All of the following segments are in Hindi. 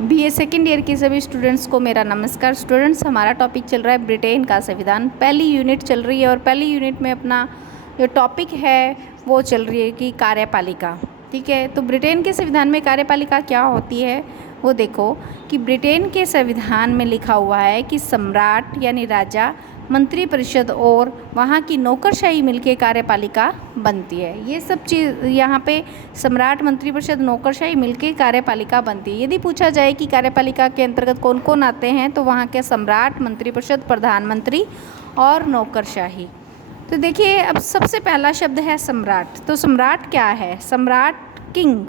बीए सेकेंड ईयर के सभी स्टूडेंट्स को मेरा नमस्कार। स्टूडेंट्स, हमारा टॉपिक चल रहा है ब्रिटेन का संविधान। पहली यूनिट चल रही है और पहली यूनिट में अपना जो टॉपिक है वो चल रही है कि कार्यपालिका। ठीक है, तो ब्रिटेन के संविधान में कार्यपालिका क्या होती है वो देखो कि ब्रिटेन के संविधान में लिखा हुआ है कि सम्राट यानी राजा, मंत्रिपरिषद और वहाँ की नौकरशाही मिलकर कार्यपालिका बनती है। ये सब चीज़ यहाँ पे सम्राट, मंत्रिपरिषद, नौकरशाही मिलकर कार्यपालिका बनती है। यदि पूछा जाए कि कार्यपालिका के अंतर्गत कौन कौन आते हैं तो वहाँ के सम्राट, मंत्रिपरिषद, प्रधानमंत्री और नौकरशाही। तो देखिए, अब सबसे पहला शब्द है सम्राट। तो सम्राट क्या है? सम्राट किंग।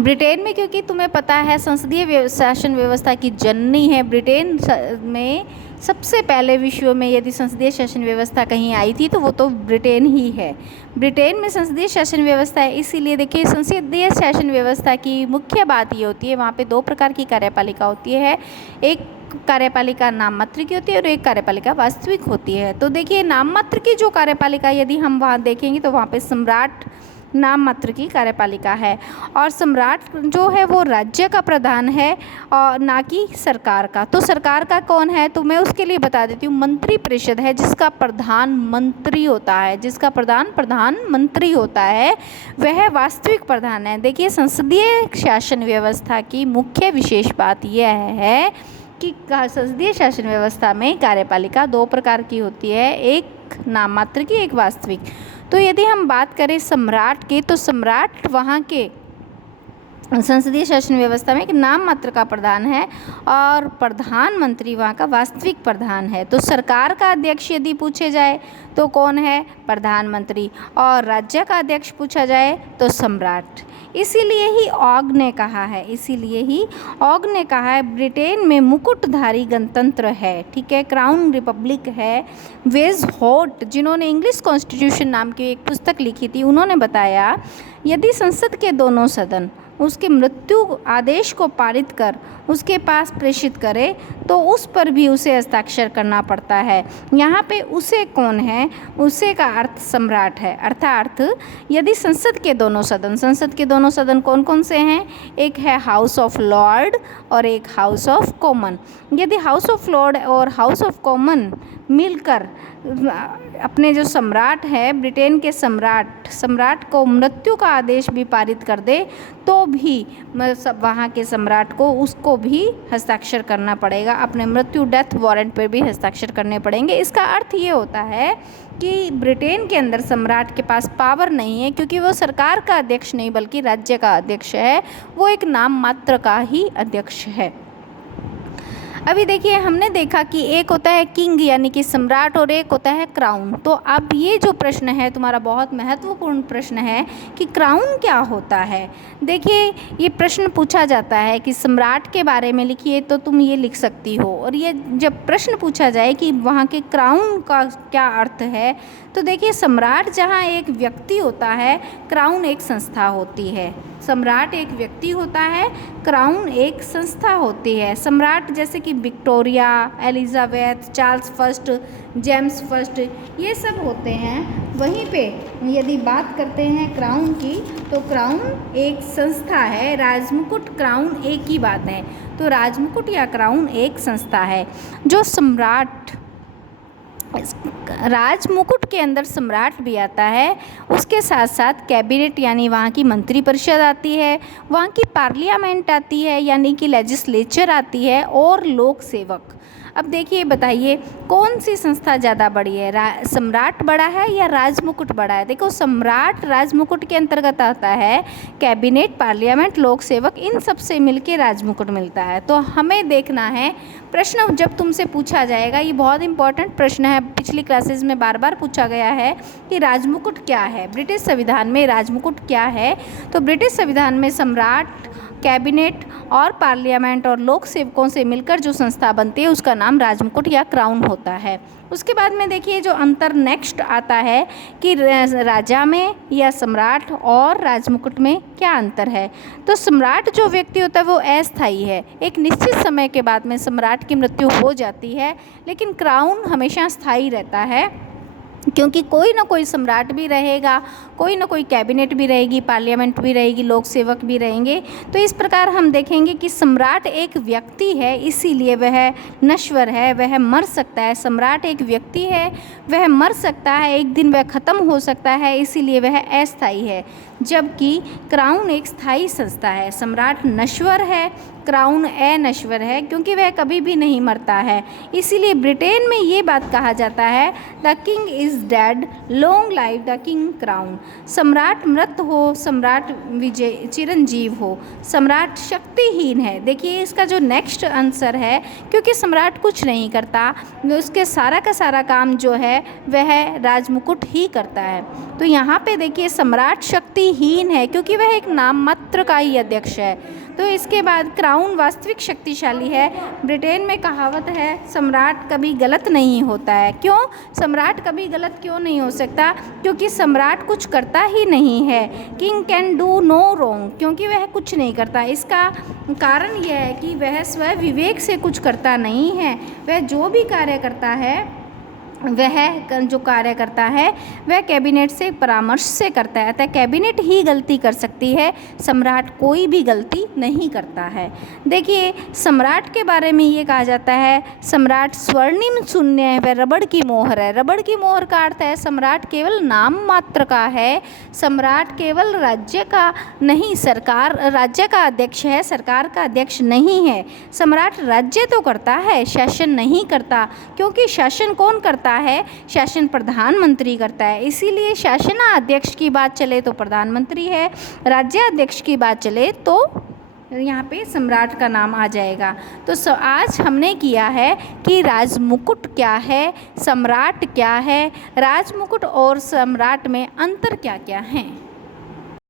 ब्रिटेन में, क्योंकि तुम्हें पता है संसदीय शासन व्यवस्था की जननी है, ब्रिटेन में सबसे पहले विश्व में यदि संसदीय शासन व्यवस्था कहीं आई थी तो वो तो ब्रिटेन ही है। ब्रिटेन में संसदीय शासन व्यवस्था है, इसीलिए देखिए संसदीय शासन व्यवस्था की मुख्य बात ये होती है, वहाँ पे दो प्रकार की कार्यपालिका होती है। एक कार्यपालिका नाम मात्र की होती है और एक कार्यपालिका वास्तविक होती है। तो देखिए, नाम मात्र की जो कार्यपालिका यदि हम वहाँ देखेंगे तो वहाँ पे सम्राट नाम मात्र की कार्यपालिका है और सम्राट जो है वो राज्य का प्रधान है और ना कि सरकार का। तो सरकार का कौन है तो मैं उसके लिए बता देती हूँ, मंत्रिपरिषद है जिसका प्रधानमंत्री होता है, जिसका प्रधानमंत्री होता है, वह वास्तविक प्रधान है। देखिए, संसदीय शासन व्यवस्था की मुख्य विशेष बात यह है कि संसदीय शासन व्यवस्था में कार्यपालिका दो प्रकार की होती है, एक नाम मात्र की, एक वास्तविक। तो यदि हम बात करें सम्राट की तो सम्राट वहाँ के संसदीय शासन व्यवस्था में एक नाम मात्र का प्रधान है और प्रधानमंत्री वहाँ का वास्तविक प्रधान है। तो सरकार का अध्यक्ष यदि पूछे जाए तो कौन है? प्रधानमंत्री। और राज्य का अध्यक्ष पूछा जाए तो सम्राट। इसीलिए ही ऑग ने कहा है ब्रिटेन में मुकुटधारी गणतंत्र है। ठीक है, क्राउन रिपब्लिक है। वेज हॉट, जिन्होंने इंग्लिश कॉन्स्टिट्यूशन नाम की एक पुस्तक लिखी थी, उन्होंने बताया यदि संसद के दोनों सदन उसके मृत्यु आदेश को पारित कर उसके पास प्रेषित करे तो उस पर भी उसे हस्ताक्षर करना पड़ता है। यहाँ पे उसे कौन है? उसे का अर्थ सम्राट है। अर्थात यदि संसद के दोनों सदन कौन कौन से हैं? एक है हाउस ऑफ लॉर्ड और एक हाउस ऑफ कॉमन। यदि हाउस ऑफ लॉर्ड और हाउस ऑफ कॉमन मिलकर अपने जो सम्राट है, ब्रिटेन के सम्राट को मृत्यु का आदेश भी पारित कर दे तो भी वहाँ के सम्राट को उसको भी हस्ताक्षर करना पड़ेगा, अपने मृत्यु डेथ वारंट पर भी हस्ताक्षर करने पड़ेंगे। इसका अर्थ ये होता है कि ब्रिटेन के अंदर सम्राट के पास पावर नहीं है, क्योंकि वो सरकार का अध्यक्ष नहीं बल्कि राज्य का अध्यक्ष है, वो एक नाम मात्र का ही अध्यक्ष है। अभी देखिए, हमने देखा कि एक होता है किंग यानी कि सम्राट और एक होता है क्राउन। तो अब ये जो प्रश्न है तुम्हारा बहुत महत्वपूर्ण प्रश्न है कि क्राउन क्या होता है। देखिए, ये प्रश्न पूछा जाता है कि सम्राट के बारे में लिखिए तो तुम ये लिख सकती हो, और ये जब प्रश्न पूछा जाए कि वहाँ के क्राउन का क्या अर्थ है तो देखिए, सम्राट जहाँ एक व्यक्ति होता है, क्राउन एक संस्था होती है। सम्राट एक व्यक्ति होता है, क्राउन एक संस्था होती है। सम्राट जैसे कि Victoria, Elizabeth, Charles first, James first, ये सब होते हैं। वहीं पे यदि बात करते हैं क्राउन की तो क्राउन एक संस्था है, राजमुकुट क्राउन एक ही बात है। तो राजमुकुट या क्राउन एक संस्था है। जो सम्राट, राजमुकुट के अंदर सम्राट भी आता है, उसके साथ साथ कैबिनेट यानी वहाँ की मंत्रिपरिषद आती है, वहाँ की पार्लियामेंट आती है यानी कि लेजिस्लेचर आती है, और लोक सेवक। अब देखिए, बताइए कौन सी संस्था ज़्यादा बड़ी है? सम्राट बड़ा है या राजमुकुट बड़ा है? देखो, सम्राट राजमुकुट के अंतर्गत आता है, कैबिनेट, पार्लियामेंट, लोक सेवक, इन सब से मिलके राजमुकुट मिलता है। तो हमें देखना है, प्रश्न जब तुमसे पूछा जाएगा, ये बहुत इंपॉर्टेंट प्रश्न है, पिछली क्लासेस में बार बार पूछा गया है कि राजमुकुट क्या है, ब्रिटिश संविधान में राजमुकुट क्या है। तो ब्रिटिश संविधान में सम्राट, कैबिनेट और पार्लियामेंट और लोक सेवकों से मिलकर जो संस्था बनती है उसका नाम राजमुकुट या क्राउन होता है। उसके बाद में देखिए, जो अंतर नेक्स्ट आता है कि राजा में या सम्राट और राजमुकुट में क्या अंतर है। तो सम्राट जो व्यक्ति होता है वो अस्थायी है, एक निश्चित समय के बाद में सम्राट की मृत्यु हो जाती है, लेकिन क्राउन हमेशा स्थायी रहता है, क्योंकि कोई ना कोई सम्राट भी रहेगा, कोई ना कोई कैबिनेट भी रहेगी, पार्लियामेंट भी रहेगी, लोक सेवक भी रहेंगे। तो इस प्रकार हम देखेंगे कि सम्राट एक व्यक्ति है, इसीलिए वह नश्वर है, वह मर सकता है। सम्राट एक व्यक्ति है, वह मर सकता है, एक दिन वह ख़त्म हो सकता है, इसीलिए वह अस्थायी है। जबकि क्राउन एक स्थायी संस्था है। सम्राट नश्वर है, क्राउन अनश्वर है, क्योंकि वह कभी भी नहीं मरता है। इसीलिए ब्रिटेन में ये बात कहा जाता है, the king is dead, long live the king crown. सम्राट मृत हो, सम्राट विजय चिरंजीव हो, सम्राट शक्तिहीन है। देखिए इसका जो नेक्स्ट आंसर है, क्योंकि सम्राट कुछ नहीं करता, उसके सारा का सारा काम जो है वह राजमुकुट ही करता है। तो यहाँ पे देखिए सम्राट शक्तिहीन है, क्योंकि वह एक नाम मात्र का ही अध्यक्ष है। तो इसके बाद क्राउन वास्तविक शक्तिशाली है। ब्रिटेन में कहावत है, सम्राट कभी गलत नहीं होता है। क्यों सम्राट कभी गलत क्यों नहीं हो सकता? क्योंकि सम्राट कुछ करता ही नहीं है। King can do no wrong, क्योंकि वह कुछ नहीं करता। इसका कारण यह है कि वह स्व विवेक से कुछ करता नहीं है। वह जो भी कार्य करता है, वह जो कार्य करता है वह कैबिनेट से परामर्श से करता है। अतः कैबिनेट ही गलती कर सकती है, सम्राट कोई भी गलती नहीं करता है। देखिए सम्राट के बारे में ये कहा जाता है, सम्राट स्वर्णिम शून्य है, वह रबड़ की मोहर है। रबड़ की मोहर का अर्थ है सम्राट केवल नाम मात्र का है। सम्राट केवल राज्य का नहीं, सरकार राज्य का अध्यक्ष है, सरकार का अध्यक्ष नहीं है। सम्राट राज्य तो करता है, शासन नहीं करता, क्योंकि शासन कौन करता है? शासन प्रधानमंत्री करता है। इसीलिए शासनाध्यक्ष की बात चले तो प्रधानमंत्री है, राज्याध्यक्ष की बात चले तो यहाँ पे सम्राट का नाम आ जाएगा। तो आज हमने किया है कि राजमुकुट क्या है, सम्राट क्या है, राजमुकुट और सम्राट में अंतर क्या क्या है।